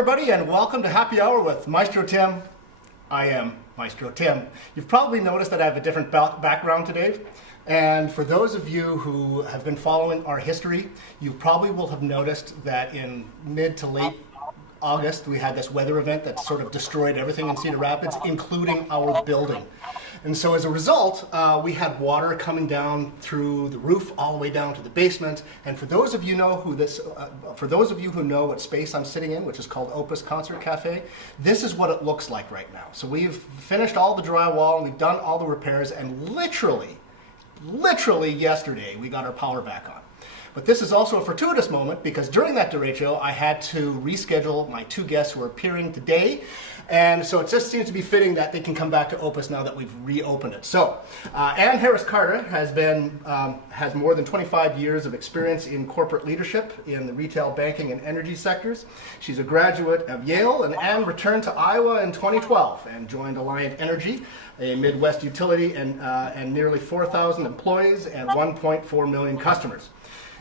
everybody, and welcome to Happy Hour with Maestro Tim. I am Maestro Tim. You've probably noticed that I have a different background today. And for those of you who have been following our history, you probably will have noticed that in mid to late August, we had this weather event that sort of destroyed everything in Cedar Rapids, including our building. And so as a result, we had water coming down through the roof all the way down to the basement. And for those of you who know what space I'm sitting in, which is called Opus Concert Cafe, this is what it looks like right now. So we've finished all the drywall and we've done all the repairs, and literally yesterday we got our power back on. But this is also a fortuitous moment because during that derecho, I had to reschedule my two guests who are appearing today. And so it just seems to be fitting that they can come back to Opus now that we've reopened it. So, Ann Harris-Carter has more than 25 years of experience in corporate leadership in the retail, banking, and energy sectors. She's a graduate of Yale, and Ann returned to Iowa in 2012 and joined Alliant Energy, a Midwest utility and nearly 4,000 employees and 1.4 million customers.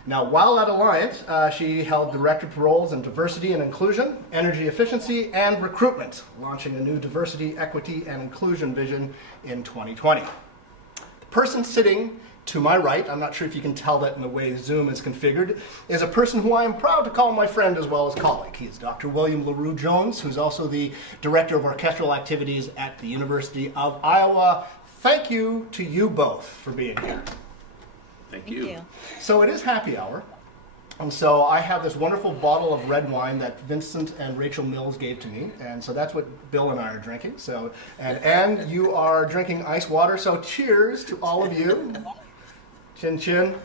Now, while at Alliant, she held director roles in diversity and inclusion, energy efficiency, and recruitment, launching a new diversity, equity, and inclusion vision in 2020. The person sitting to my right, I'm not sure if you can tell that in the way Zoom is configured, is a person who I am proud to call my friend as well as colleague. He is Dr. William LaRue Jones, who's also the Director of Orchestral Activities at the University of Iowa. Thank you to you both for being here. Thank you. So it is happy hour, and so I have this wonderful bottle of red wine that Vincent and Rachel Mills gave to me, and so that's what Bill and I are drinking. So, and you are drinking ice water, so cheers to all of you. Chin chin,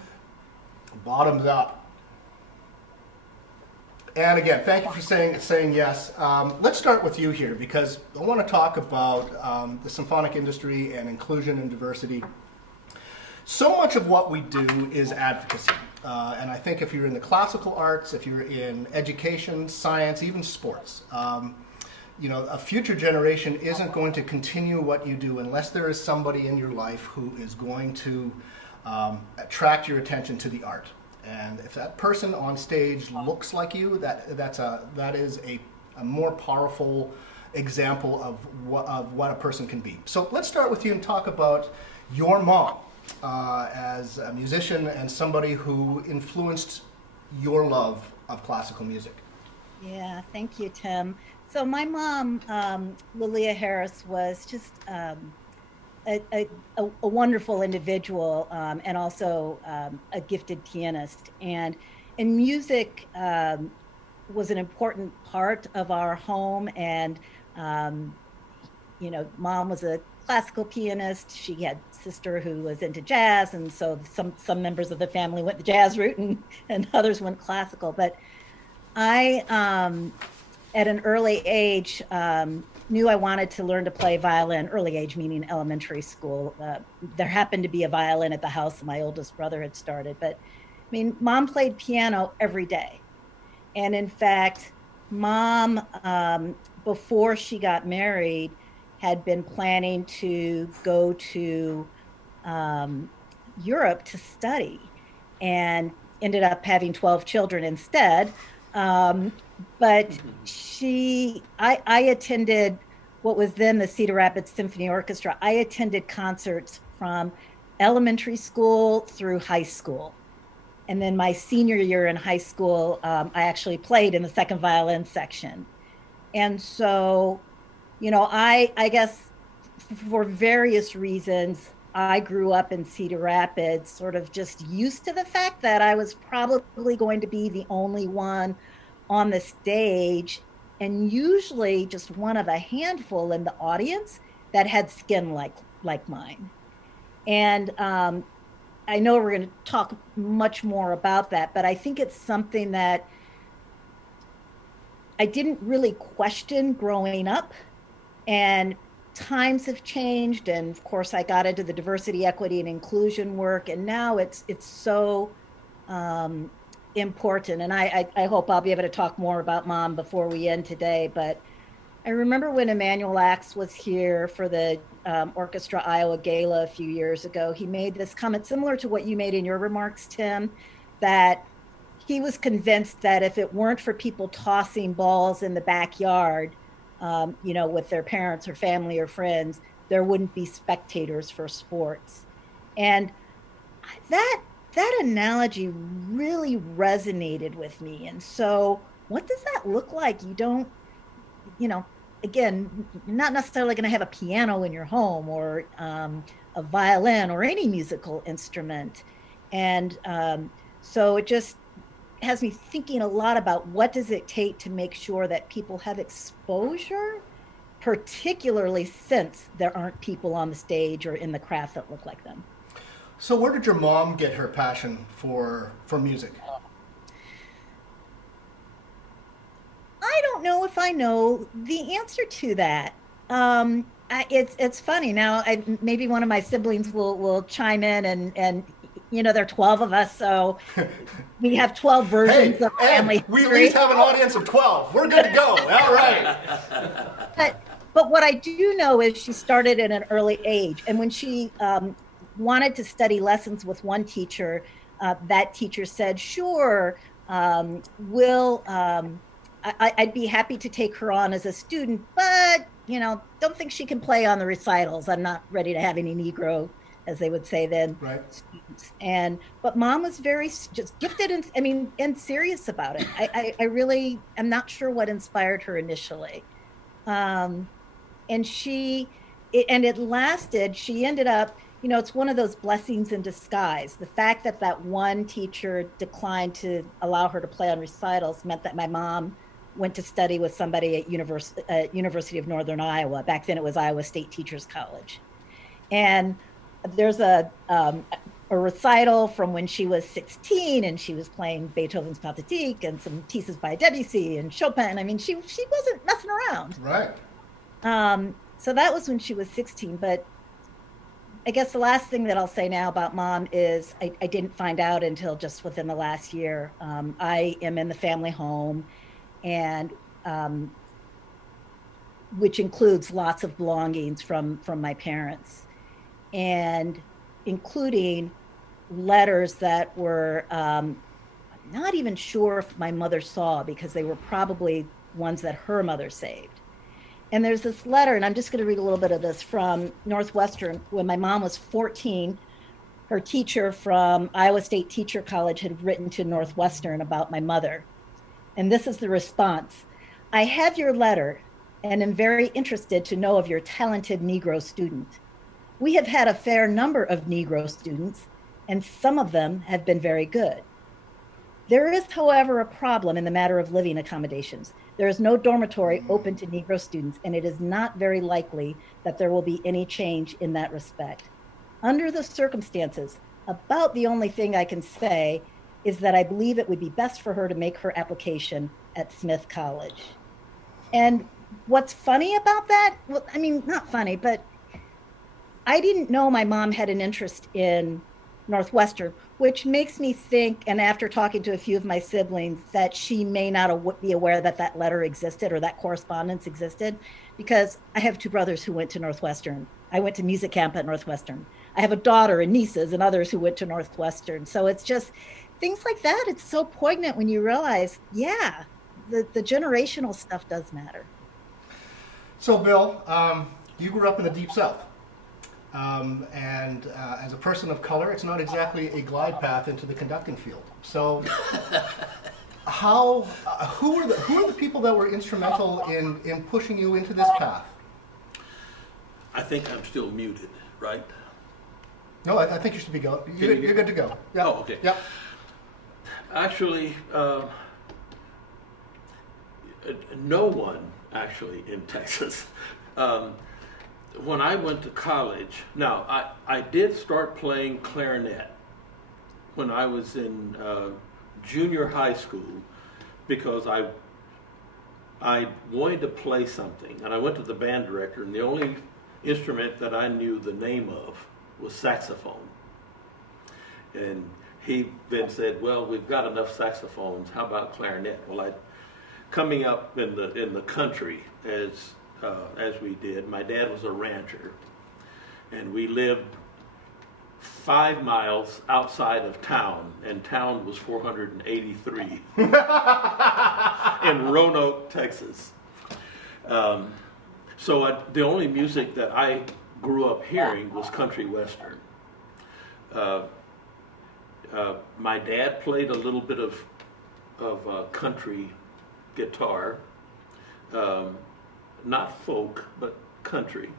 bottoms up. And again, thank you for saying yes. Let's start with you here because I want to talk about the symphonic industry and inclusion and diversity. So much of what we do is advocacy, and I think if you're in the classical arts, if you're in education, science, even sports, a future generation isn't going to continue what you do unless there is somebody in your life who is going to attract your attention to the art. And if that person on stage looks like you, that is a more powerful example of what a person can be. So let's start with you and talk about your mom. As a musician and somebody who influenced your love of classical music. Yeah, thank you, Tim. So my mom, Lilia Harris, was just a wonderful individual and also a gifted pianist. And music was an important part of our home. And, Mom was a classical pianist. She had a sister who was into jazz, and so some members of the family went the jazz route and others went classical. But I, at an early age, knew I wanted to learn to play violin. Early age meaning elementary school. There happened to be a violin at the house that my oldest brother had started. But I mean, Mom played piano every day. And in fact, Mom, before she got married, had been planning to go to Europe to study and ended up having 12 children instead. But I attended what was then the Cedar Rapids Symphony Orchestra. I attended concerts from elementary school through high school. And then my senior year in high school, I actually played in the second violin section. And so, I guess for various reasons, I grew up in Cedar Rapids, sort of just used to the fact that I was probably going to be the only one on the stage, and usually just one of a handful in the audience that had skin like mine. And I know we're going to talk much more about that, but I think it's something that I didn't really question growing up. And times have changed, and of course I got into the diversity, equity, and inclusion work, and now it's so important. And I hope I'll be able to talk more about Mom before we end today. But I remember when Emmanuel Axe was here for the Orchestra Iowa Gala a few years ago, he made this comment similar to what you made in your remarks, Tim, that he was convinced that if it weren't for people tossing balls in the backyard, with their parents or family or friends, there wouldn't be spectators for sports. And that analogy really resonated with me. And so, what does that look like? You don't, again, you're not necessarily going to have a piano in your home or a violin or any musical instrument. And so it just has me thinking a lot about what does it take to make sure that people have exposure, particularly since there aren't people on the stage or in the craft that look like them. So where did your mom get her passion for music? I don't know if I know the answer to that. It's funny now. Maybe one of my siblings will chime in, and there are 12 of us, so we have 12 versions of family. We at least have an audience of 12. We're good to go. All right. But what I do know is she started at an early age, and when she wanted to study lessons with one teacher, that teacher said, "Sure, I'd be happy to take her on as a student, but don't think she can play on the recitals. I'm not ready to have any Negro," as they would say then, right, students. But Mom was very just gifted and serious about it. I really am not sure what inspired her initially. And it lasted. She ended up, it's one of those blessings in disguise. The fact that one teacher declined to allow her to play on recitals meant that my mom went to study with somebody at University of Northern Iowa. Back then it was Iowa State Teachers College. And there's a recital from when she was 16, and she was playing Beethoven's Pathetique and some pieces by Debussy and Chopin. I mean, she wasn't messing around. Right. So that was when she was 16. But I guess the last thing that I'll say now about Mom is I didn't find out until just within the last year. I am in the family home, and which includes lots of belongings from my parents, and including letters that were not even sure if my mother saw, because they were probably ones that her mother saved. And there's this letter, and I'm just going to read a little bit of this, from Northwestern. When my mom was 14, her teacher from Iowa State Teacher College had written to Northwestern about my mother. And this is the response: "I have your letter and am very interested to know of your talented Negro student. We have had a fair number of Negro students, and some of them have been very good. There is, however, a problem in the matter of living accommodations. There is no dormitory open to Negro students, and it is not very likely that there will be any change in that respect. Under the circumstances, about the only thing I can say is that I believe it would be best for her to make her application at Smith College." And what's funny about that? Well, I mean, not funny, but I didn't know my mom had an interest in Northwestern, which makes me think, and after talking to a few of my siblings, that she may not be aware that that letter existed or that correspondence existed, because I have two brothers who went to Northwestern. I went to music camp at Northwestern. I have a daughter and nieces and others who went to Northwestern. So it's just things like that. It's so poignant when you realize, yeah, the generational stuff does matter. So Bill, you grew up in the Deep South. As a person of color, it's not exactly a glide path into the conducting field. So, who are the people that were instrumental in pushing you into this path? I think I'm still muted, right? No, I think you should be go. You're good to go. Yeah. Oh, okay. Yeah. Actually, no one actually in Texas. When I went to college, now I did start playing clarinet when I was in junior high school, because I wanted to play something, and I went to the band director, and the only instrument that I knew the name of was saxophone. And he then said, "Well, we've got enough saxophones. How about clarinet?" Well, coming up in the country as we did, my dad was a rancher, and we lived 5 miles outside of town, and town was 483 in Roanoke, Texas. The only music that I grew up hearing was country western. My dad played a little bit of country guitar, not folk, but country.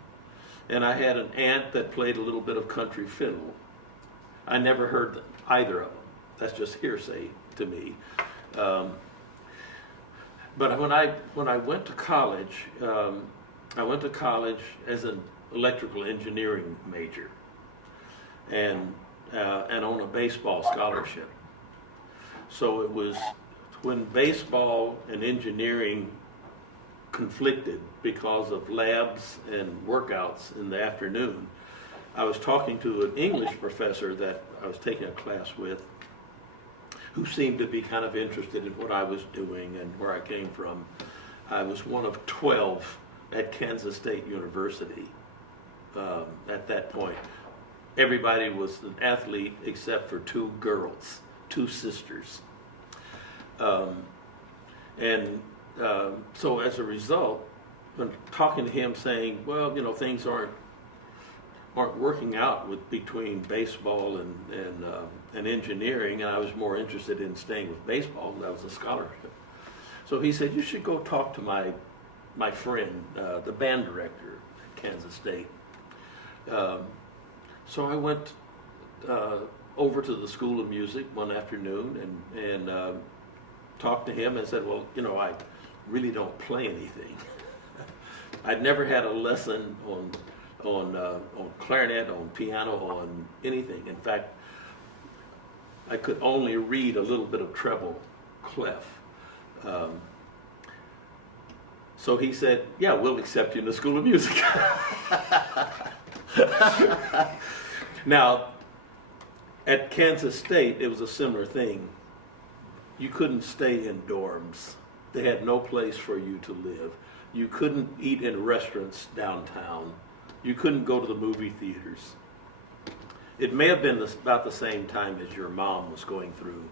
And I had an aunt that played a little bit of country fiddle. I never heard either of them. That's just hearsay to me. But when I went to college, I went to college as an electrical engineering major, and on a baseball scholarship. So it was when baseball and engineering conflicted because of labs and workouts in the afternoon. I was talking to an English professor that I was taking a class with, who seemed to be kind of interested in what I was doing and where I came from. I was one of 12 at Kansas State University at that point. Everybody was an athlete except for 2 girls, 2 sisters. So as a result, when talking to him saying, well, things aren't working out between baseball and engineering, and I was more interested in staying with baseball. That was a scholarship. So he said, you should go talk to my friend, the band director at Kansas State. So I went over to the School of Music one afternoon and talked to him and said, well, I really don't play anything. I'd never had a lesson on clarinet, on piano, on anything. In fact, I could only read a little bit of treble clef. So he said, yeah, we'll accept you in the School of Music. Now, at Kansas State, it was a similar thing. You couldn't stay in dorms. They had no place for you to live. You couldn't eat in restaurants downtown. You couldn't go to the movie theaters. It may have been about the same time as your mom was going through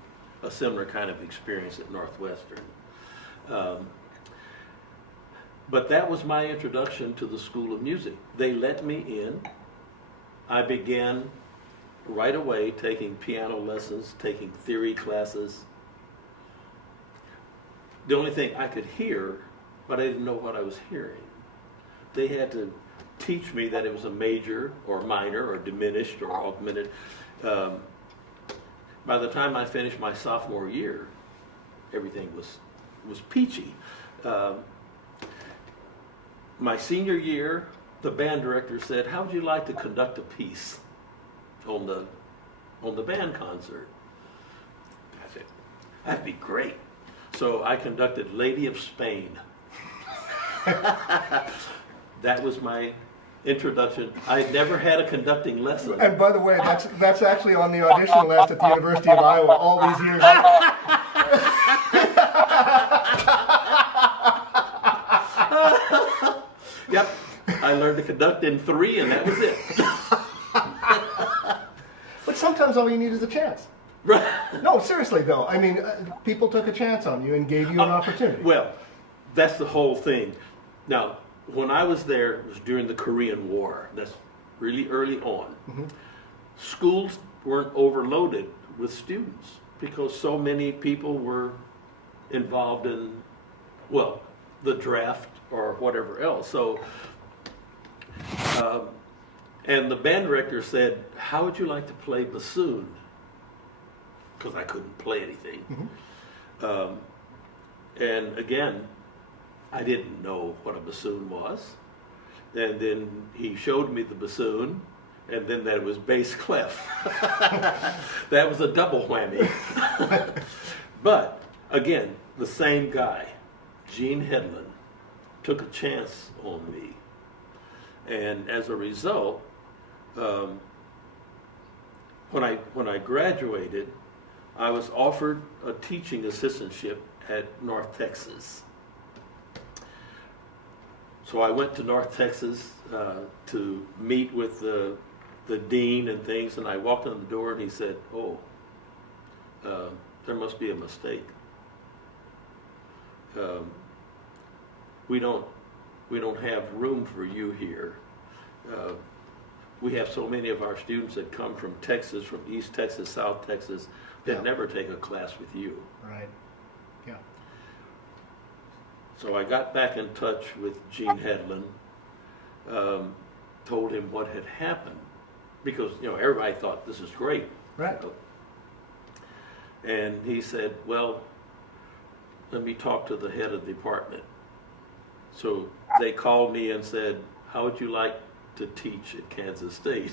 a similar kind of experience at Northwestern. But that was my introduction to the School of Music. They let me in. I began right away taking piano lessons, taking theory classes. The only thing I could hear, but I didn't know what I was hearing. They had to teach me that it was a major or minor or diminished or augmented. By the time I finished my sophomore year, everything was peachy. My senior year, the band director said, how would you like to conduct a piece on the band concert? I said, that'd be great. So I conducted Lady of Spain. That was my introduction. I never had a conducting lesson. And by the way, that's actually on the audition list at the University of Iowa all these years. Yep, I learned to conduct in 3, and that was it. But sometimes all you need is a chance. Right. No, seriously though. I mean, people took a chance on you and gave you an opportunity. Well, that's the whole thing. Now, when I was there, it was during the Korean War. That's really early on. Mm-hmm. Schools weren't overloaded with students because so many people were involved in, well, the draft or whatever else. So, and the band director said, how would you like to play bassoon? Because I couldn't play anything. Mm-hmm. And again, I didn't know what a bassoon was. And then he showed me the bassoon, and then that was bass clef. That was a double whammy. But again, the same guy, Gene Hedlund, took a chance on me. And as a result, when I graduated, I was offered a teaching assistantship at North Texas. So I went to North Texas to meet with the the dean and things, and I walked in the door and he said, "Oh, there must be a mistake. We don't have room for you here. We have so many of our students that come from Texas, from East Texas, South Texas, that never take a class with you." Right. Yeah. So I got back in touch with Gene Hedlund, told him what had happened, because everybody thought this is great. Right. And he said, "Well, let me talk to the head of the department." So they called me and said, "How would you like to teach at Kansas State?"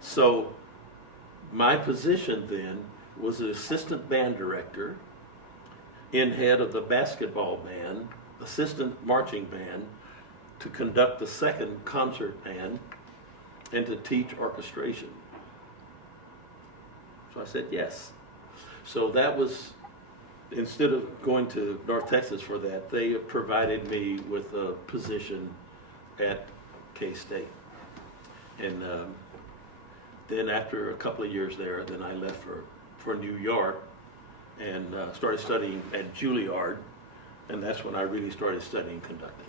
So my position then was an assistant band director, in head of the basketball band, assistant marching band, to conduct the second concert band, and to teach orchestration. So I said yes. So that was, instead of going to North Texas for that, they provided me with a position at K-State. And then after a couple of years there, then I left for New York and started studying at Juilliard, and that's when I really started studying conducting.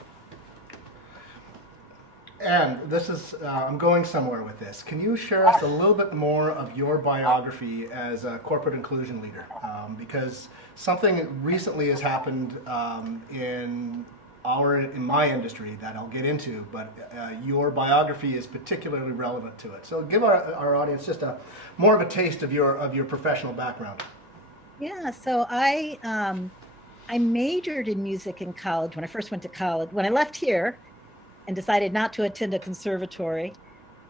And this is, I'm going somewhere with this. Can you share us a little bit more of your biography as a corporate inclusion leader? Because something recently has happened in my industry that I'll get into, but your biography is particularly relevant to it. So give our audience just more of a taste of your professional background. Yeah, so I majored in music in college when I first went to college. When I left here and decided not to attend a conservatory,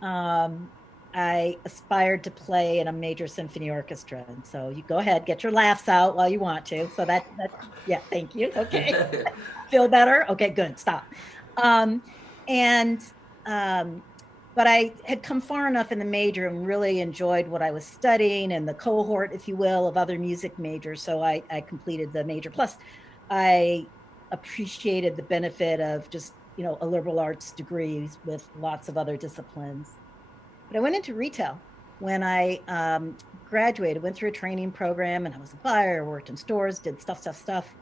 I aspired to play in a major symphony orchestra. And so you go ahead, get your laughs out while you want to. So that yeah, thank you. Okay. Feel better? Okay, good. Stop. But I had come far enough in the major and really enjoyed what I was studying and the cohort, if you will, of other music majors. So I completed the major. Plus, I appreciated the benefit of just, a liberal arts degree with lots of other disciplines. But I went into retail when I graduated, went through a training program, and I was a buyer, worked in stores, did stuff.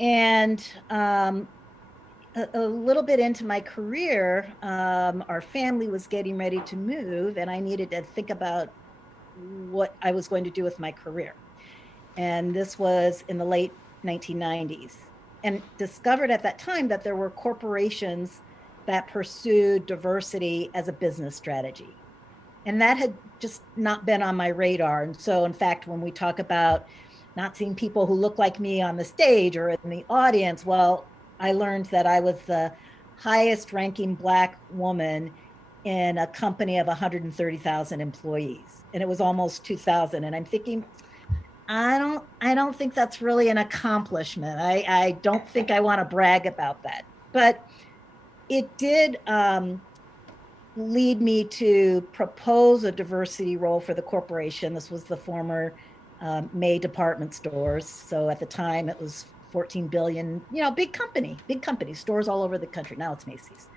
And a little bit into my career, our family was getting ready to move, and I needed to think about what I was going to do with my career. And this was in the late 1990s, and discovered at that time that there were corporations that pursued diversity as a business strategy. And that had just not been on my radar. And so, in fact, when we talk about not seeing people who look like me on the stage or in the audience, well, I learned that I was the highest ranking Black woman in a company of 130,000 employees. And it was almost 2,000. And I'm thinking, I don't think that's really an accomplishment. I don't think I want to brag about that. But it did lead me to propose a diversity role for the corporation. This was the former May department stores. So at the time it was 14 billion, big company, stores all over the country. Now it's Macy's.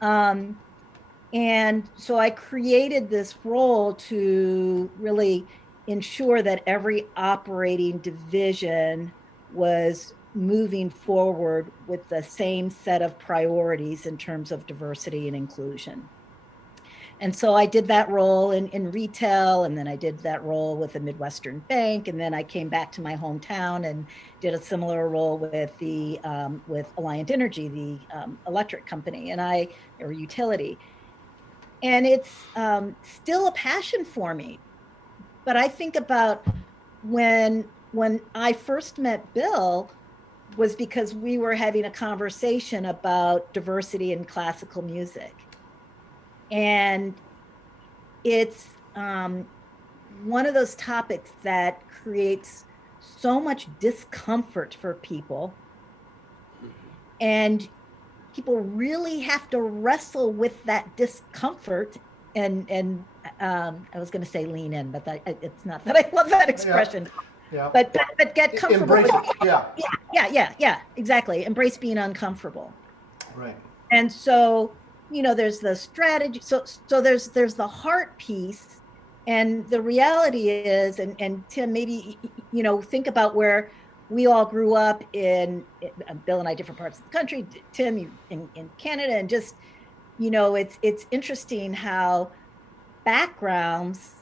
And so I created this role to really ensure that every operating division was moving forward with the same set of priorities in terms of diversity and inclusion. And so I did that role in retail, and then I did that role with a Midwestern bank, and then I came back to my hometown and did a similar role with with Alliant Energy, the electric company, or utility. And it's still a passion for me. But I think about when I first met Bill was because we were having a conversation about diversity in classical music. And it's one of those topics that creates so much discomfort for people. And people really have to wrestle with that discomfort and I was going to say lean in, but it's not that I love that expression. Yeah. But get comfortable. Embrace it. Yeah, exactly. Embrace being uncomfortable. Right. And so there's the strategy. So there's the heart piece, and the reality is, and Tim, maybe, think about where we all grew up in, Bill and I, different parts of the country, Tim, you in Canada, and just, it's interesting how backgrounds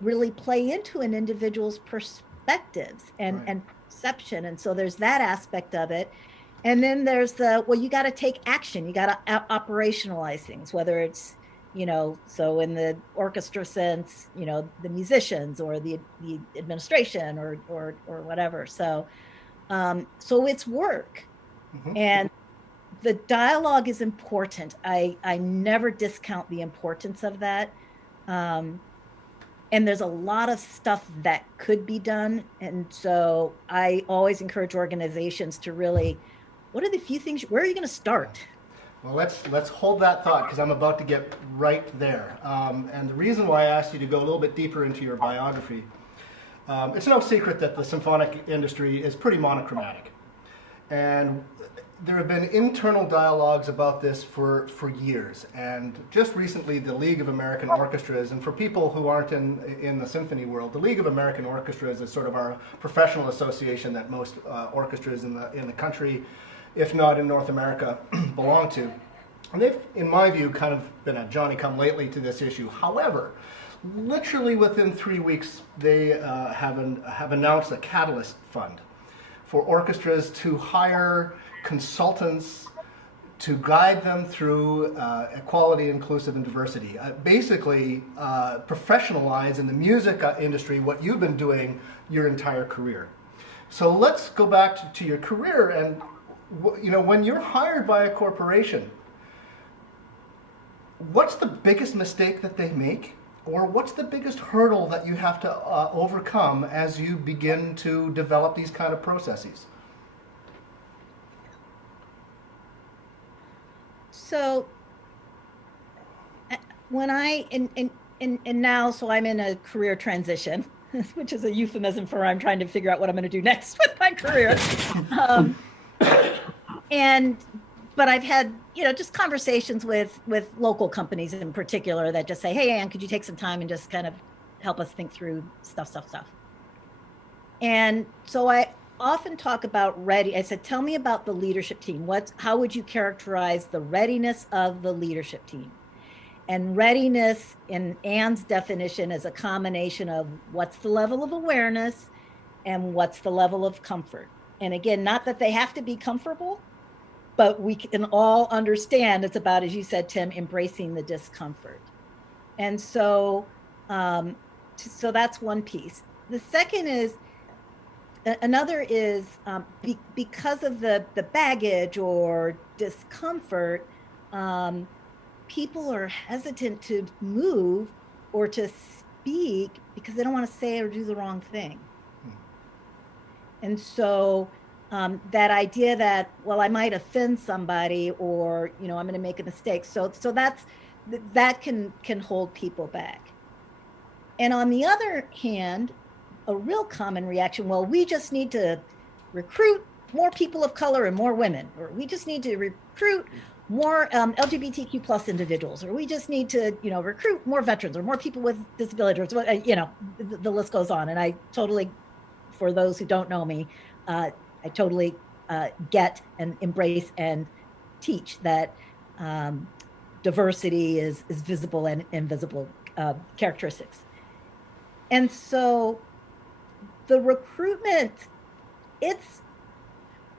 really play into an individual's perspectives and, Right. and perception. And so there's that aspect of it. And then there's you got to take action. You got to operationalize things, whether it's, so in the orchestra sense, the musicians or the administration or whatever. So it's work. Mhm. And the dialogue is important. I never discount the importance of that. And there's a lot of stuff that could be done. And so I always encourage organizations to really, what are the few things, where are you going to start? Well, let's hold that thought, because I'm about to get right there. And the reason why I asked you to go a little bit deeper into your biography, it's no secret that the symphonic industry is pretty monochromatic. And there have been internal dialogues about this for years. And just recently, the League of American Orchestras, and for people who aren't in the symphony world, the League of American Orchestras is sort of our professional association that most orchestras in the country, if not in North America, belong to. And they've, in my view, kind of been a Johnny-come-lately to this issue. However, literally within 3 weeks, they have announced a Catalyst Fund for orchestras to hire consultants to guide them through equality, inclusive, and diversity. Basically, professionalize in the music industry what you've been doing your entire career. So let's go back to your career, and when you're hired by a corporation, what's the biggest mistake that they make? Or what's the biggest hurdle that you have to overcome as you begin to develop these kind of processes? So when now, so I'm in a career transition, which is a euphemism for I'm trying to figure out what I'm going to do next with my career. But I've had, just conversations with local companies in particular that just say, hey, Ann, could you take some time and just kind of help us think through stuff. And so I often talk about I said, tell me about the leadership team. How would you characterize the readiness of the leadership team? And readiness, in Ann's definition, is a combination of what's the level of awareness and what's the level of comfort. And again, not that they have to be comfortable, but we can all understand it's about, as you said, Tim, embracing the discomfort. And so that's one piece. The second is, another is because of the baggage or discomfort, people are hesitant to move or to speak because they don't want to say or do the wrong thing. And so that idea that, well, I might offend somebody, or I'm going to make a mistake. So that can hold people back. And on the other hand, a real common reaction, well, we just need to recruit more people of color and more women, or we just need to recruit more LGBTQ plus individuals, or we just need to, recruit more veterans or more people with disabilities, or, the list goes on. And I totally, for those who don't know me, I totally get and embrace and teach that diversity is visible and invisible characteristics. And so the recruitment, it's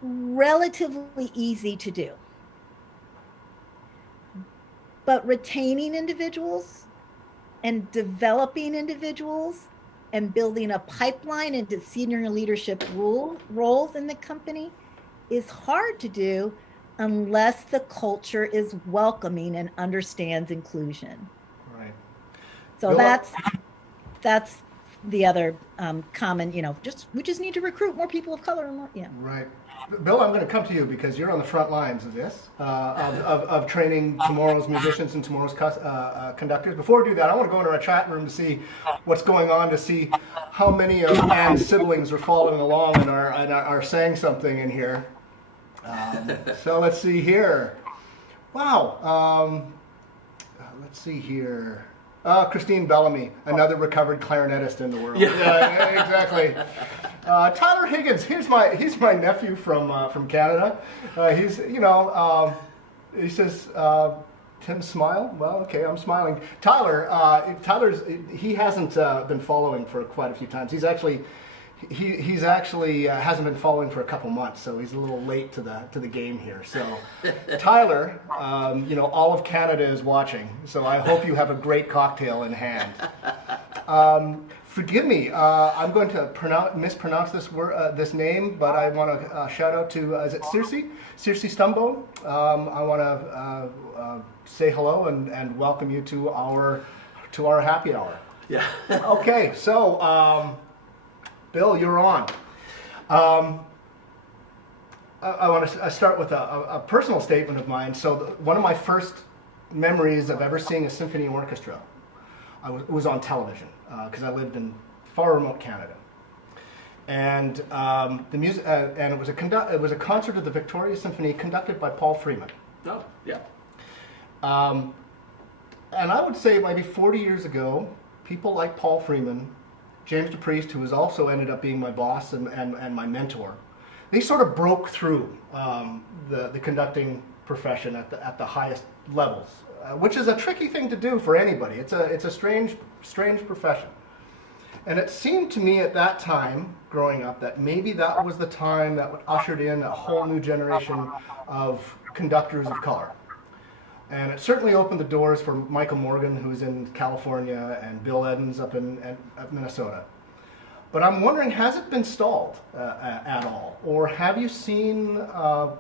relatively easy to do. But retaining individuals and developing individuals and building a pipeline into senior leadership roles in the company is hard to do unless the culture is welcoming and understands inclusion. Right. So Bill, that's the other common, we just need to recruit more people of color and more, Right. Bill, I'm going to come to you because you're on the front lines of this, of training tomorrow's musicians and tomorrow's conductors. Before we do that, I want to go into our chat room to see what's going on, to see how many of Ann's siblings are following along and are saying something in here. So let's see here. Wow. Let's see here. Christine Bellamy, another recovered clarinetist in the world. Yeah, exactly. Tyler Higgins, he's my nephew from Canada. He says, Tim, smile. Well, okay, I'm smiling. He hasn't been following for quite a few times. He's actually hasn't been following for a couple months, so he's a little late to the game here. So, Tyler, all of Canada is watching. So I hope you have a great cocktail in hand. Forgive me, I'm going to mispronounce this name, but I want to shout out to is it Circe Stumbo. I want to say hello and welcome you to our happy hour. Yeah. Okay, so. Bill, you're on. I want to start with a personal statement of mine. So one of my first memories of ever seeing a symphony orchestra was on television because I lived in far remote Canada, and the music and it was a concert of the Victoria Symphony conducted by Paul Freeman. Oh, yeah. And I would say maybe 40 years ago, people like Paul Freeman, James DePriest, who has also ended up being my boss and my mentor, they sort of broke through the conducting profession at the highest levels, which is a tricky thing to do for anybody. It's a strange profession. And it seemed to me at that time, growing up, that maybe that was the time that ushered in a whole new generation of conductors of color. And it certainly opened the doors for Michael Morgan, who's in California, and Bill Edens up in Minnesota. But I'm wondering, has it been stalled at all? Or have you seen a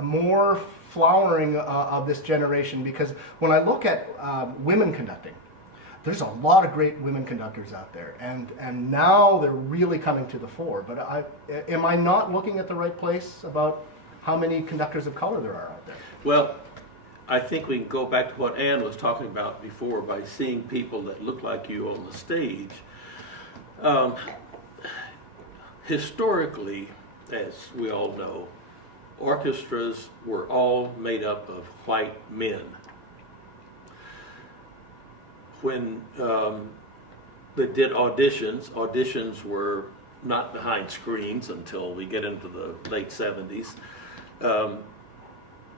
more flowering of this generation? Because when I look at women conducting, there's a lot of great women conductors out there. And now they're really coming to the fore. But am I not looking at the right place about how many conductors of color there are out there? Well, I think we can go back to what Ann was talking about before by seeing people that look like you on the stage. Historically, as we all know, orchestras were all made up of white men. When they did auditions were not behind screens until we get into the late 70s.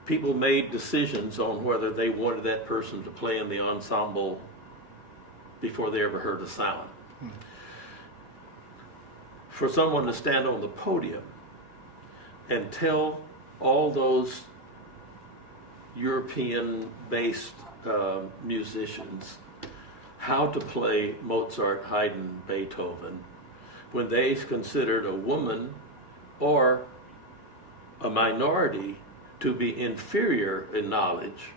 People made decisions on whether they wanted that person to play in the ensemble before they ever heard a sound. For someone to stand on the podium and tell all those European-based musicians how to play Mozart, Haydn, Beethoven, when they considered a woman or a minority to be inferior in knowledge,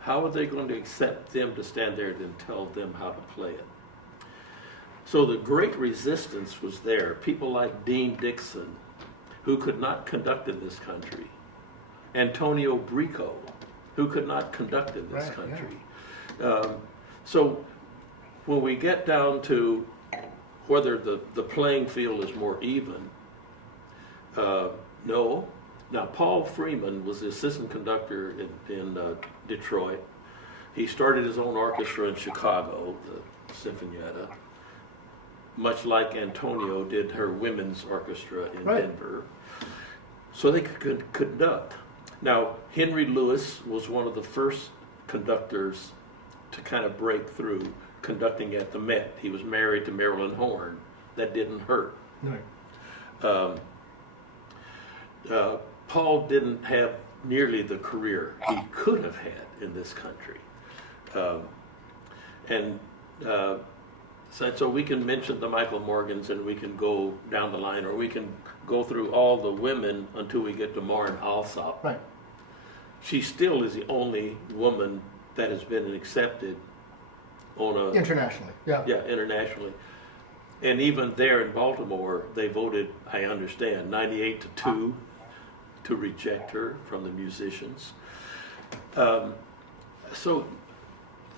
how are they going to accept them to stand there and tell them how to play it? So the great resistance was there. People like Dean Dixon, who could not conduct in this country. Antonio Brico, who could not conduct in this country. Yeah. So when we get down to whether the playing field is more even, no. Now, Paul Freeman was the assistant conductor in Detroit. He started his own orchestra in Chicago, the Sinfonietta, much like Antonio did her women's orchestra in Denver. So they could conduct. Now, Henry Lewis was one of the first conductors to kind of break through conducting at the Met. He was married to Marilyn Horne. That didn't hurt. Right. Paul didn't have nearly the career he could have had in this country. So we can mention the Michael Morgans and we can go down the line, or we can go through all the women until we get to Maren Alsop. Right. She still is the only woman that has been accepted on a... Internationally, yeah. Yeah, internationally. And even there in Baltimore, they voted, I understand, 98-2 to reject her from the musicians. So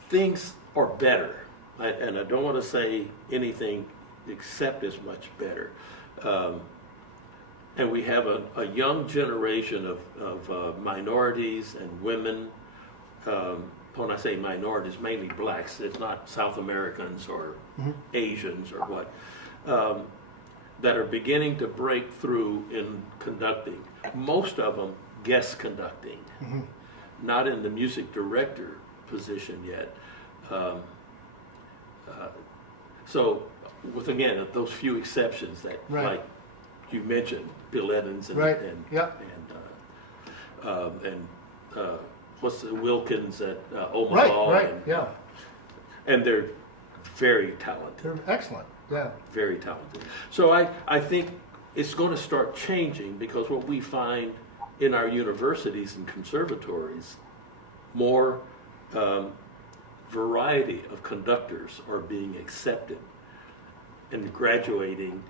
things are better. And I don't want to say anything except as much better. And we have a young generation of minorities and women when I say minorities, mainly blacks, it's not South Americans or Asians or what, that are beginning to break through in conducting. Most of them guest conducting, not in the music director position yet. So with, again, those few exceptions that, like you mentioned, Bill Evans and what's the Wilkins at Omaha, and they're very talented. They're excellent. Yeah, very talented. So I think it's going to start changing, because what we find in our universities and conservatories, more variety of conductors are being accepted and graduating,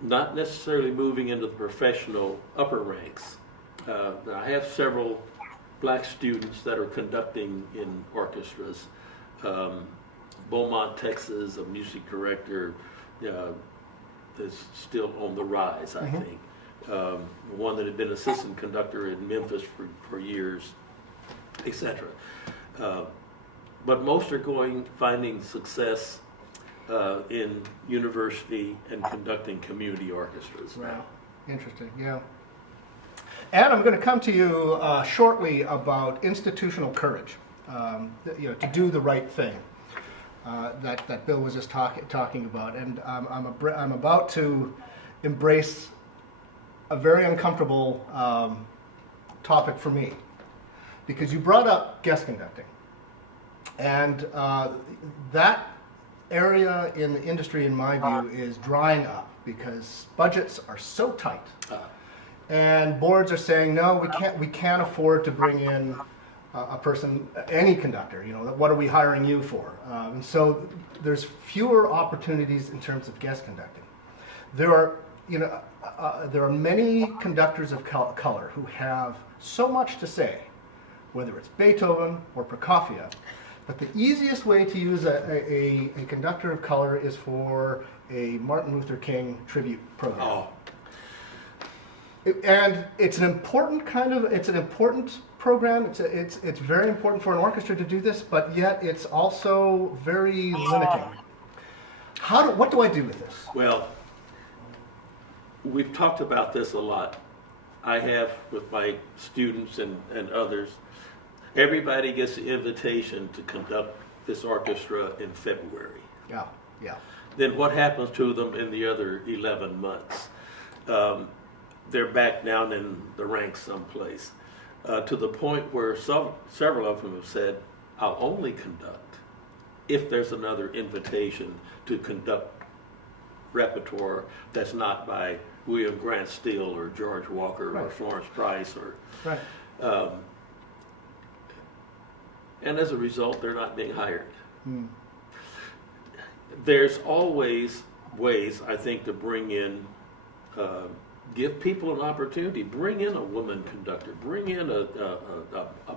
not necessarily moving into the professional upper ranks. I have several black students that are conducting in orchestras. Beaumont, Texas, a music director is still on the rise, I think. One that had been assistant conductor in Memphis for years, etc. But most are finding success in university and conducting community orchestras. Wow, interesting, yeah. And I'm going to come to you shortly about institutional courage, to do the right thing that Bill was just talking about. And I'm about to embrace a very uncomfortable topic for me, because you brought up guest conducting. And that area in the industry, in my view, is drying up because budgets are so tight. And boards are saying, no, we can't afford to bring in a person, any conductor. What are we hiring you for? And so there's fewer opportunities in terms of guest conducting. There are many conductors of color who have so much to say, whether it's Beethoven or Prokofiev. But the easiest way to use a conductor of color is for a Martin Luther King tribute program. Oh. And it's an important program. It's very important for an orchestra to do this, but yet it's also very limiting. What do I do with this? Well, we've talked about this a lot. I have with my students and others. Everybody gets the invitation to conduct this orchestra in February. Yeah. Then what happens to them in the other 11 months? They're back down in the ranks someplace, to the point where several of them have said, I'll only conduct if there's another invitation to conduct repertoire that's not by William Grant Still or George Walker or Florence Price or and as a result, they're not being hired. There's always ways, I think, to bring in, give people an opportunity. Bring in a woman conductor. Bring in a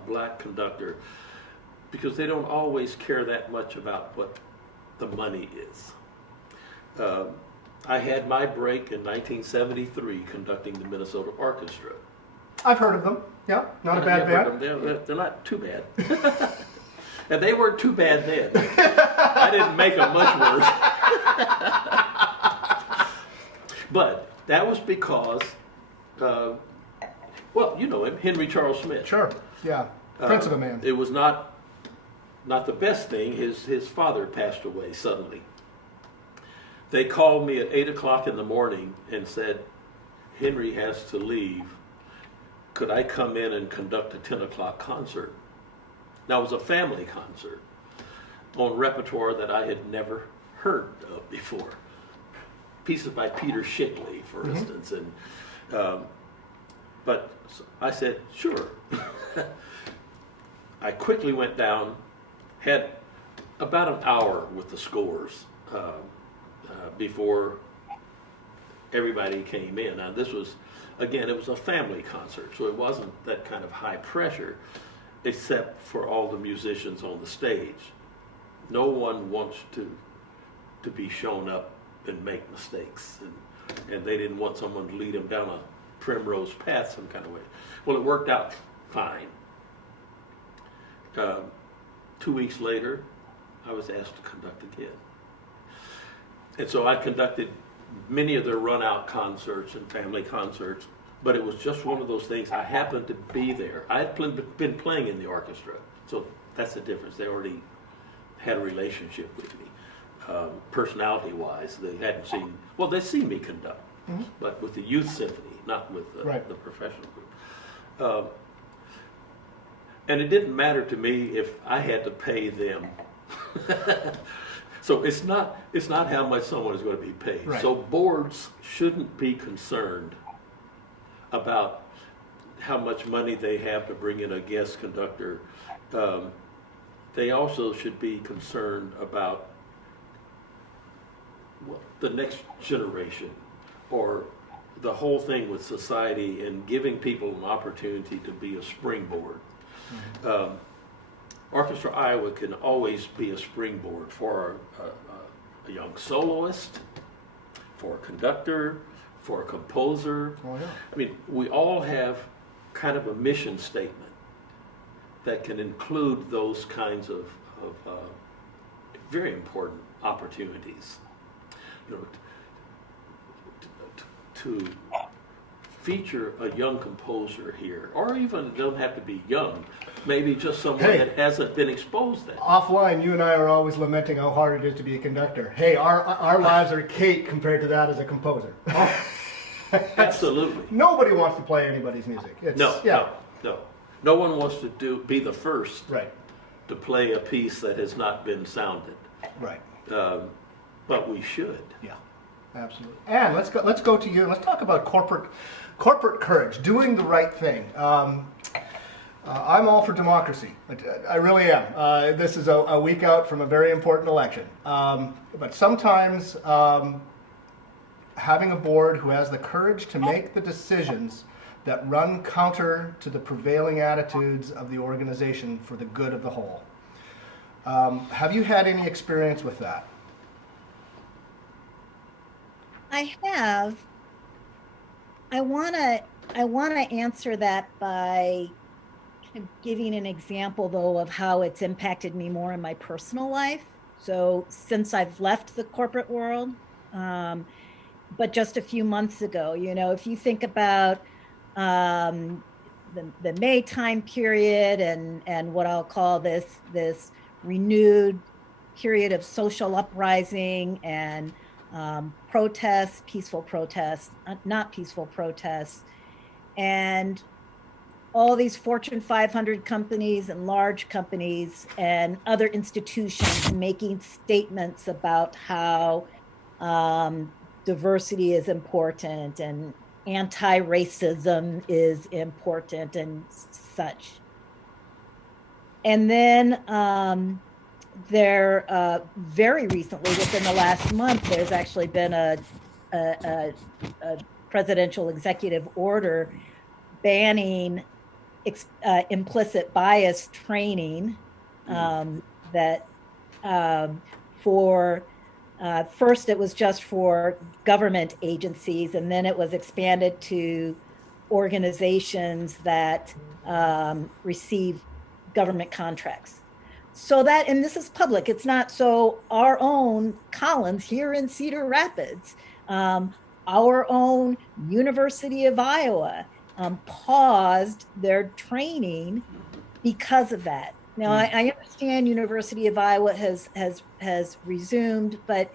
black conductor, because they don't always care that much about what the money is. I had my break in 1973 conducting the Minnesota Orchestra. I've heard of them. Yeah, not a bad band. They're not too bad. And they weren't too bad then. I didn't make them much worse. But that was because, you know him, Henry Charles Smith. Sure, yeah, Prince of a Man. It was not the best thing. His father passed away suddenly. They called me at 8 o'clock in the morning and said, Henry has to leave. Could I come in and conduct a 10 o'clock concert? Now, it was a family concert on repertoire that I had never heard of before. Pieces by Peter Schickli, for instance. And but I said, sure. I quickly went down, had about an hour with the scores before everybody came in. Now, this was, again, it was a family concert, so it wasn't that kind of high pressure, except for all the musicians on the stage. No one wants to be shown up and make mistakes, and they didn't want someone to lead them down a primrose path some kind of way. Well, it worked out fine. 2 weeks later, I was asked to conduct again. And so I conducted many of their run-out concerts and family concerts, but it was just one of those things. I happened to be there. I had been playing in the orchestra, so that's the difference. They already had a relationship with me. Personality-wise, they hadn't seen, well, they'd seen me conduct, but with the youth symphony, not with the professional group. And it didn't matter to me if I had to pay them. So it's not how much someone is going to be paid. Right. So boards shouldn't be concerned about how much money they have to bring in a guest conductor. They also should be concerned about the next generation, or the whole thing with society, and giving people an opportunity to be a springboard. Orchestra Iowa can always be a springboard for a young soloist, for a conductor, for a composer. Oh, yeah. I mean, we all have kind of a mission statement that can include those kinds of very important opportunities. You know, to feature a young composer here, or even it don't have to be young, maybe just someone that hasn't been exposed then. Offline, you and I are always lamenting how hard it is to be a conductor. Hey, our lives are cake compared to that as a composer. Absolutely. Nobody wants to play anybody's music. No. No one wants to be the first to play a piece that has not been sounded. Right. But we should. Yeah, absolutely. And let's go to you. Let's talk about corporate courage, doing the right thing. I'm all for democracy. I really am. This is a week out from a very important election. But sometimes having a board who has the courage to make the decisions that run counter to the prevailing attitudes of the organization for the good of the whole. Have you had any experience with that? I have. I want to answer that by giving an example, though, of how it's impacted me more in my personal life. So since I've left the corporate world, but just a few months ago, if you think about the May time period and what I'll call this renewed period of social uprising and protests, peaceful protests, not peaceful protests, and all these Fortune 500 companies and large companies and other institutions making statements about how diversity is important and anti-racism is important and such. And then very recently, within the last month, there's actually been a presidential executive order banning implicit bias training that for first it was just for government agencies, and then it was expanded to organizations that receive government contracts. So that, and this is public, it's not, so our own Collins here in Cedar Rapids, our own University of Iowa paused their training because of that. Now, I understand University of Iowa has resumed, but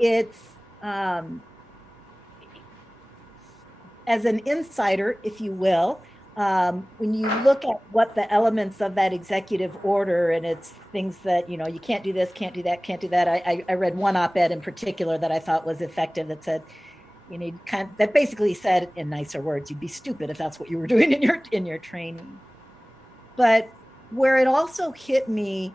it's, as an insider, if you will, when you look at what the elements of that executive order, and it's things that, you can't do this, can't do that, can't do that. I read one op-ed in particular that I thought was effective that said, that basically said, in nicer words, you'd be stupid if that's what you were doing in your training. But where it also hit me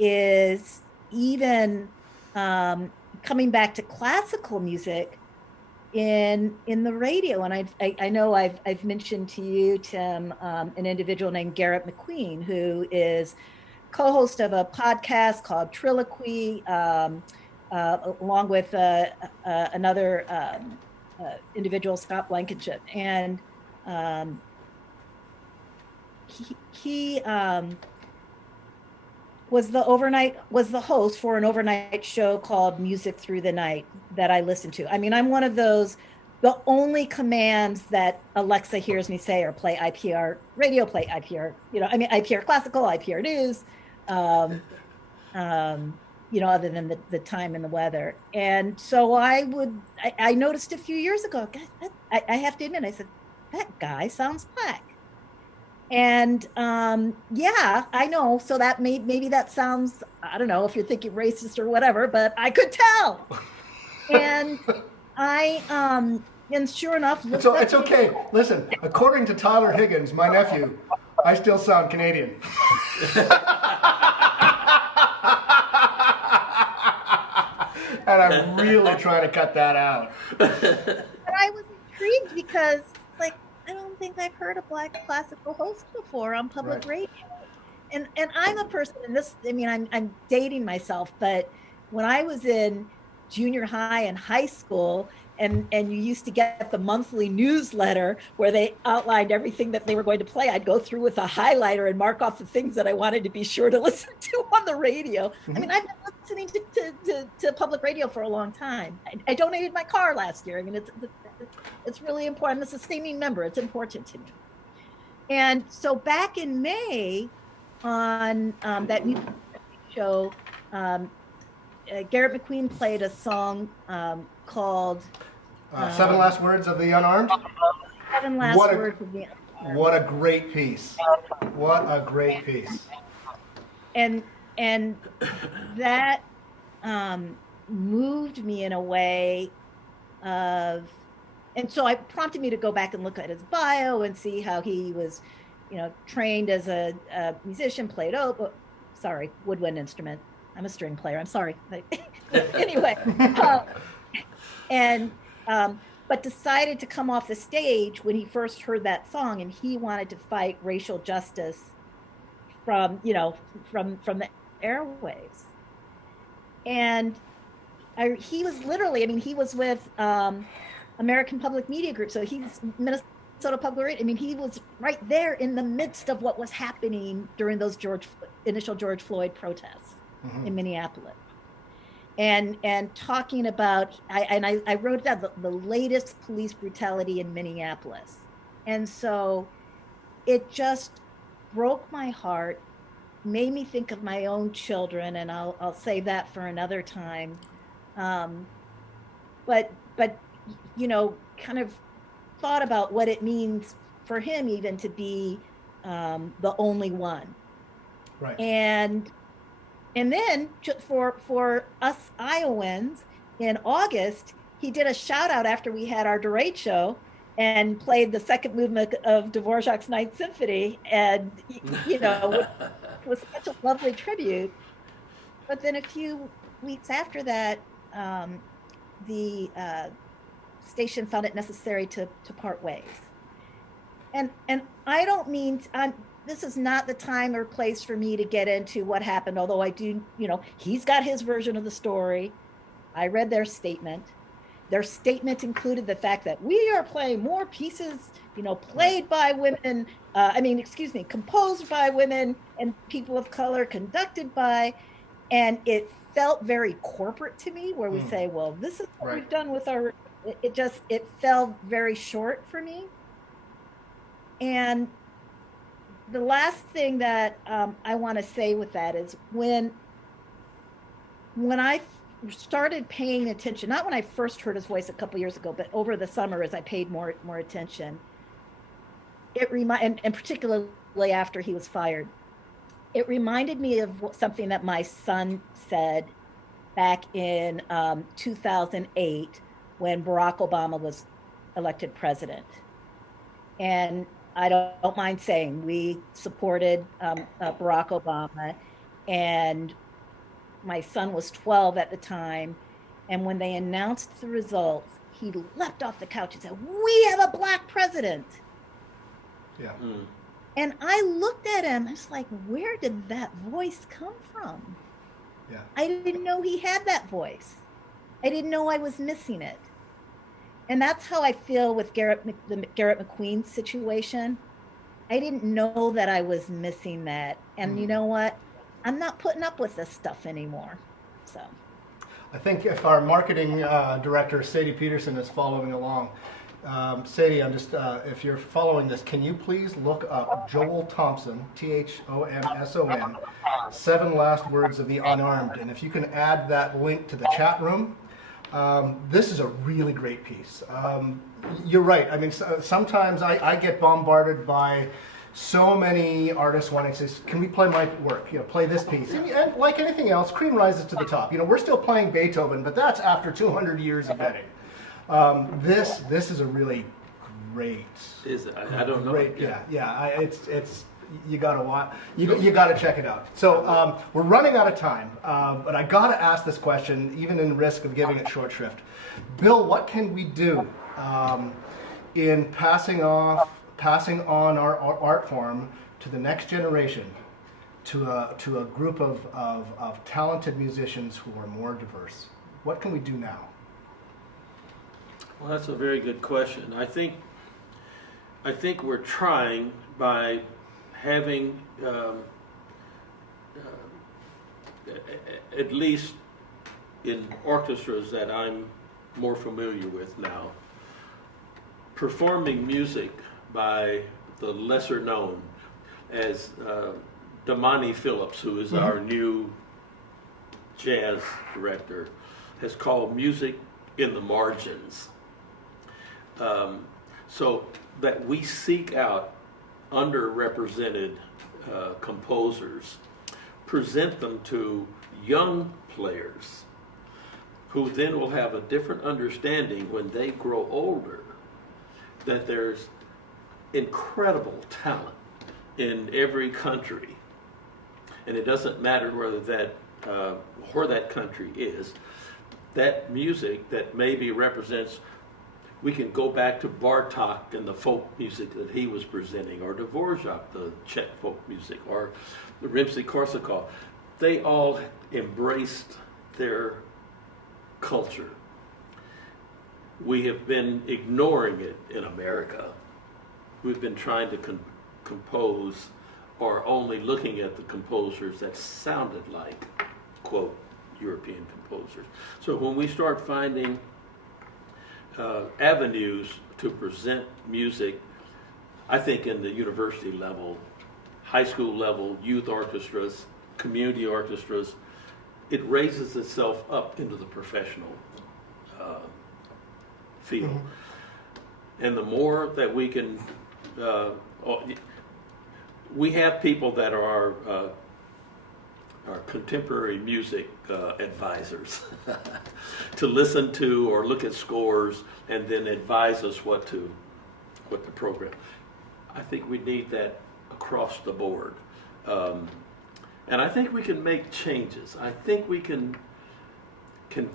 is even coming back to classical music in the radio. And I know I've mentioned to you, Tim, an individual named Garrett McQueen, who is co-host of a podcast called Triloquy, along with another individual, Scott Blankenship. And he was the host for an overnight show called Music Through the Night that I listened to. I mean, I'm one of those, the only commands that Alexa hears me say are play IPR radio, play IPR, I mean, IPR classical, IPR news, other than the time and the weather. And so I noticed a few years ago, guys, I have to admit, I said, that guy sounds black. And yeah, I know. So that maybe that sounds, I don't know if you're thinking racist or whatever, but I could tell. And and sure enough, it's okay. Listen, according to Tyler Higgins, my nephew, I still sound Canadian. And I'm really trying to cut that out. But I was intrigued because, like, I don't think I've heard a black classical host before on public radio. And I'm a person, and this, I mean, I'm dating myself, but when I was in junior high and high school, and you used to get the monthly newsletter where they outlined everything that they were going to play, I'd go through with a highlighter and mark off the things that I wanted to be sure to listen to on the radio. Mm-hmm. I mean, I've been listening to public radio for a long time. I donated my car last year. I mean, it's really important. I'm a sustaining member. It's important to me. And so back in May on that music show, Garrett McQueen played a song called Seven Last Words of the Unarmed. Seven Last Words of the Unarmed. What a great piece. What a great piece. And that moved me in a way of, and so it prompted me to go back and look at his bio and see how he was, trained as a musician, played woodwind instrument. I'm a string player. I'm sorry. Anyway, but decided to come off the stage when he first heard that song, and he wanted to fight racial justice from the airwaves. And he was literally, I mean, he was with American Public Media Group, so he's Minnesota Public Radio. I mean, he was right there in the midst of what was happening during those initial George Floyd protests. Mm-hmm. In Minneapolis, and talking about, I wrote down the latest police brutality in Minneapolis, and so it just broke my heart, made me think of my own children, and I'll save that for another time. But kind of thought about what it means for him even to be the only one, right? And then for us Iowans, in August, he did a shout out after we had our Dorade show and played the second movement of Dvorak's Ninth Symphony, and was such a lovely tribute. But then a few weeks after that, the station found it necessary to part ways. And I don't mean this is not the time or place for me to get into what happened, although I do, he's got his version of the story. I read their statement. Their statement included the fact that we are playing more pieces, played by women, composed by women and people of color, conducted by, and it felt very corporate to me, where we say, well, this is what we've done with our, it fell very short for me. And the last thing that I want to say with that is when I started paying attention, not when I first heard his voice a couple years ago, but over the summer as I paid more attention, and particularly after he was fired, it reminded me of something that my son said back in 2008 when Barack Obama was elected president. And I don't mind saying we supported Barack Obama, and my son was 12 at the time. And when they announced the results, he leapt off the couch and said, "We have a black president." Yeah. Mm. And I looked at him, I was like, where did that voice come from? Yeah. I didn't know he had that voice. I didn't know I was missing it. And that's how I feel with the Garrett McQueen situation. I didn't know that I was missing that. And you know what? I'm not putting up with this stuff anymore. So I think if our marketing director, Sadie Peterson, is following along, Sadie, I'm just, if you're following this, can you please look up Joel Thompson, Thomson, 7 last words of the unarmed, and if you can add that link to the chat room, this is a really great piece. You're right. I mean, sometimes I get bombarded by so many artists wanting to say, can we play my work? You know, play this piece. And like anything else, cream rises to the top. You know, we're still playing Beethoven, but that's after 200 years of vetting. This is a really great. Is it? I don't know. Great, yeah. It's you gotta watch. You gotta check it out. So we're running out of time, but I gotta ask this question, even in risk of giving it short shrift. Bill, what can we do in passing on our art form to the next generation, to a group of talented musicians who are more diverse? What can we do now? Well, that's a very good question. I think we're trying by having at least in orchestras that I'm more familiar with now, performing music by the lesser known, as Damani Phillips, who is our new jazz director, has called music in the margins. So that we seek out underrepresented composers, present them to young players who then will have a different understanding when they grow older that there's incredible talent in every country, and it doesn't matter whether that where that country is. That music that maybe represents, we can go back to Bartok and the folk music that he was presenting, or Dvorak, the Czech folk music, or the Rimsky-Korsakov. They all embraced their culture. We have been ignoring it in America. We've been trying to compose, or only looking at the composers that sounded like, quote, European composers. So when we start finding avenues to present music, I think in the university level, high school level, youth orchestras, community orchestras, it raises itself up into the professional field. And the more that we can, we have people that are our contemporary music advisors to listen to or look at scores and then advise us what to program. I think we need that across the board. And I think we can make changes. I think we can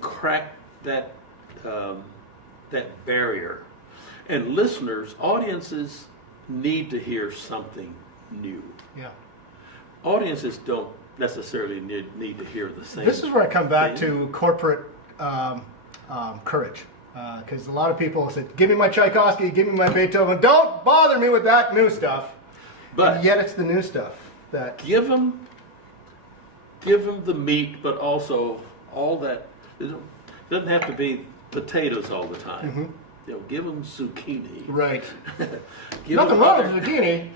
crack that that barrier. And listeners, audiences need to hear something new. Yeah. Audiences don't necessarily need to hear the same. This is where I come back thing. to corporate courage, because a lot of people say, "Give me my Tchaikovsky, give me my Beethoven. Don't bother me with that new stuff." But and yet, it's the new stuff that give them the meat, but also all that. It doesn't have to be potatoes all the time. You know, give them zucchini. right. Give Nothing them wrong other- with zucchini.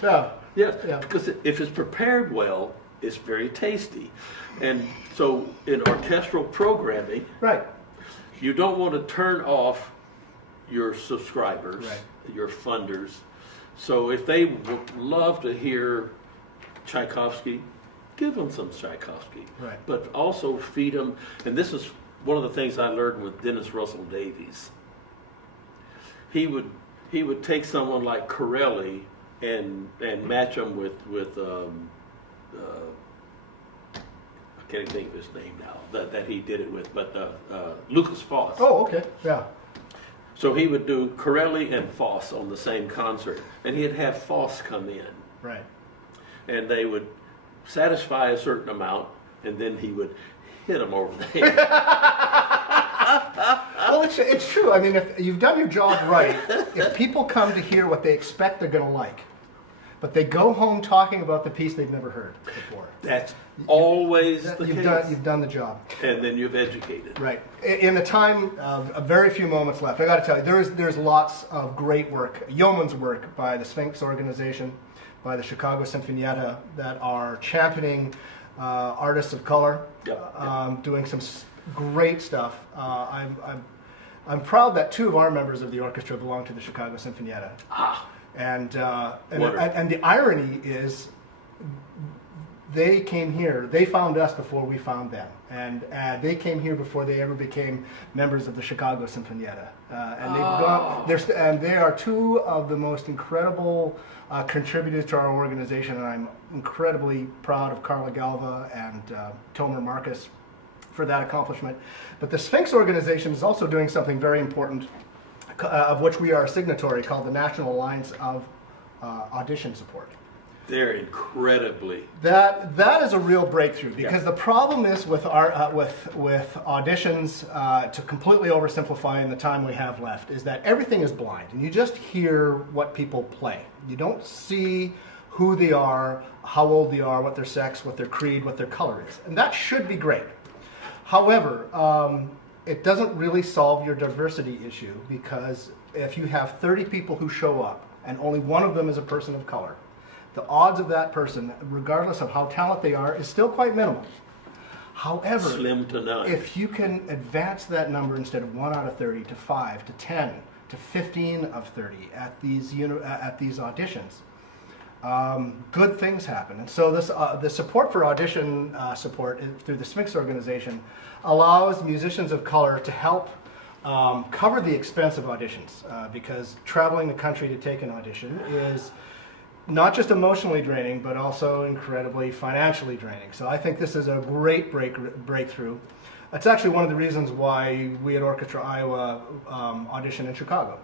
Yeah. Yes, Yeah. because if it's prepared well, it's very tasty. And so in orchestral programming, Right. you don't want to turn off your subscribers, Right. your funders. So if they would love to hear Tchaikovsky, give them some Tchaikovsky. Right. But also feed them, and this is one of the things I learned with Dennis Russell Davies. He would take someone like Corelli and match him with I can't even think of his name now that he did it with, but Lucas Foss. Oh, okay. Yeah. So he would do Corelli and Foss on the same concert, and he'd have Foss come in, Right. and they would satisfy a certain amount, and then he would hit them over the head. Well, it's true. I mean, if you've done your job right, if people come to hear what they expect they're going to like, but they go home talking about the piece they've never heard before. That's always the case. You've done the job. And then you've educated. Right. In the time, a very few moments left, I got to tell you, there's lots of great work, yeoman's work by the Sphinx organization, by the Chicago Sinfonietta, that are championing artists of color, doing some great stuff. I'm proud that 2 of our members of the orchestra belong to the Chicago Sinfonietta. And the irony is, they came here. They found us before we found them, and they came here before they ever became members of the Chicago Sinfonietta. And they are 2 of the most incredible contributors to our organization, and I'm incredibly proud of Carla Galva and Tomer Marcus for that accomplishment. But the Sphinx organization is also doing something very important, of which we are a signatory, called the National Alliance of Audition Support. They're incredibly. That is a real breakthrough, because the problem is with auditions, to completely oversimplify in the time we have left, is that everything is blind, and you just hear what people play. You don't see who they are, how old they are, what their sex, what their creed, what their color is, and that should be great. However, it doesn't really solve your diversity issue, because if you have 30 people who show up and only one of them is a person of color, the odds of that person, regardless of how talented they are, is still quite minimal. However, slim to none. If you can advance that number instead of 1 out of 30 to 5 to 10 to 15 of 30 at these auditions, good things happen. And so the support for audition support through the Sphinx organization allows musicians of color to help cover the expense of auditions, because traveling the country to take an audition is not just emotionally draining, but also incredibly financially draining. So I think this is a great breakthrough. It's actually one of the reasons why we at Orchestra Iowa audition in Chicago.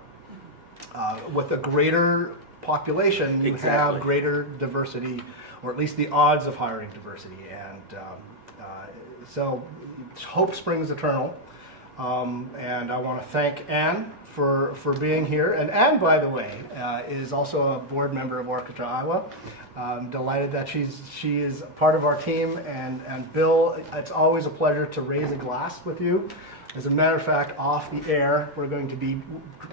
With a greater population, you have greater diversity, or at least the odds of hiring diversity. And so hope springs eternal. And I want to thank Anne for being here. And Anne, by the way, is also a board member of Orchestra Iowa. I'm delighted that she is part of our team. And Bill, it's always a pleasure to raise a glass with you. As a matter of fact, off the air, we're going to be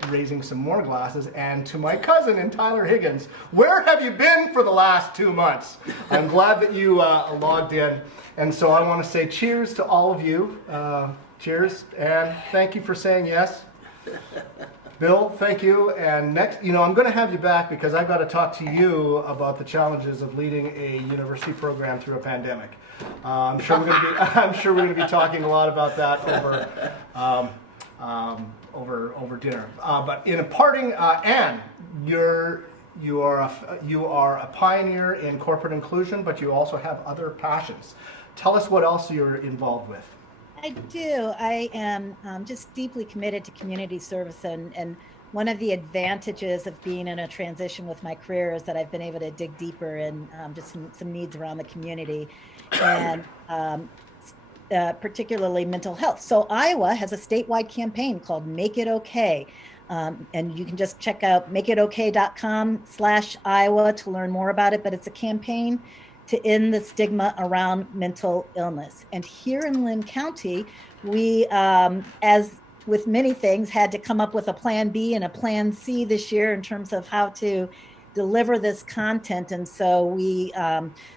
raising some more glasses. And to my cousin and Tyler Higgins, where have you been for the last 2 months? I'm glad that you logged in. And so I want to say cheers to all of you. Cheers, and thank you for saying yes. Bill, thank you. And next, I'm going to have you back, because I've got to talk to you about the challenges of leading a university program through a pandemic. I'm sure we're going to be talking a lot about that over dinner. But in a parting, Anne, you are a pioneer in corporate inclusion, but you also have other passions. Tell us what else you're involved with. I do. I am just deeply committed to community service, and one of the advantages of being in a transition with my career is that I've been able to dig deeper in just some needs around the community, and particularly mental health. So Iowa has a statewide campaign called Make It Okay. And you can just check out makeitokay.com/Iowa to learn more about it, but it's a campaign to end the stigma around mental illness. And here in Lynn County, we, as with many things, had to come up with a plan B and a plan C this year in terms of how to deliver this content. And so we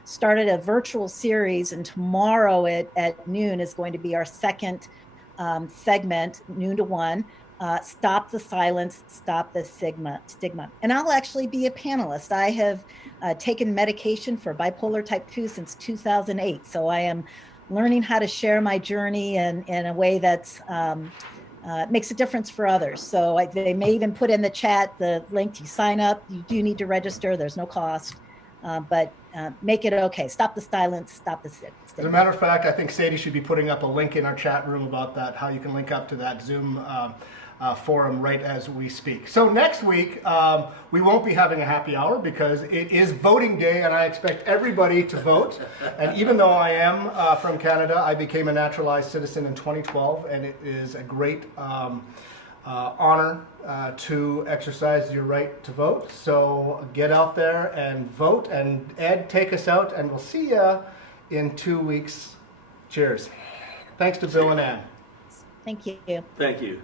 started a virtual series, and tomorrow at noon is going to be our second segment, noon to 1. Stop the silence, stop the stigma. And I'll actually be a panelist. I have taken medication for bipolar type 2 since 2008. So I am learning how to share my journey in a way that's makes a difference for others. So they may even put in the chat the link to sign up. You do need to register. There's no cost. But make it okay. Stop the silence, stop the stigma. As a matter of fact, I think Sadie should be putting up a link in our chat room about that, how you can link up to that Zoom forum right as we speak. So next week, we won't be having a happy hour because it is voting day, and I expect everybody to vote. And even though I am from Canada, I became a naturalized citizen in 2012, and it is a great honor to exercise your right to vote. So get out there and vote. And Ed, take us out, and we'll see you in 2 weeks. Cheers. Thanks to Bill and Ann. Thank you. Thank you.